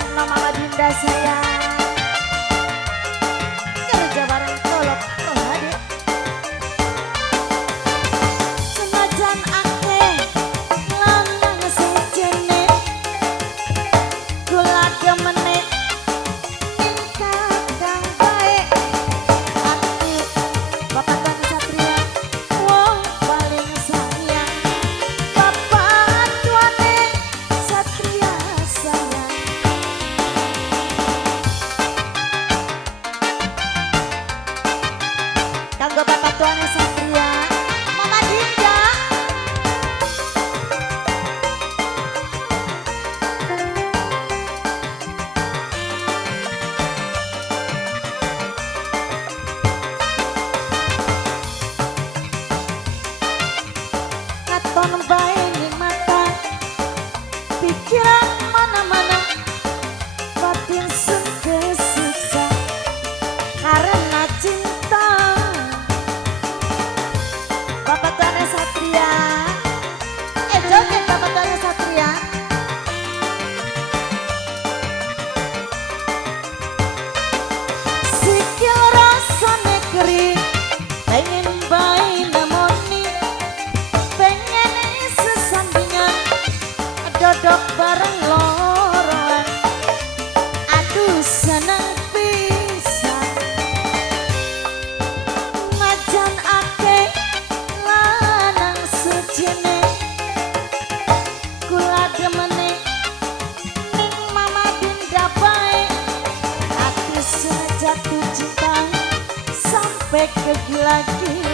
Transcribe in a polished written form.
spesial Mama Dinda sayang. Kerja bareng tolok rohadi. Senajan akeh lanang sejene, kula gemene tingkah kang baik. Ati Bapak Tani Satria wong paling sayang. Bapak tuane Satria sayang. Kanggo Bapak tuane Satria Mama Dinda. Katon bae ning mata, pikiran mana-mana, batin sun kesiksa karena cinta. Bapak tuane Satria, joget Bapak tuane Satria. Sikil rasane kering, pengen bae namoni, pengen sesandingan, dodok bareng loroan. Aduh seneng pisan, najan akeh lanang sejene, kula demene ning Mama Dinda bae. Ati jatuh cinta sampai ke gila-gila.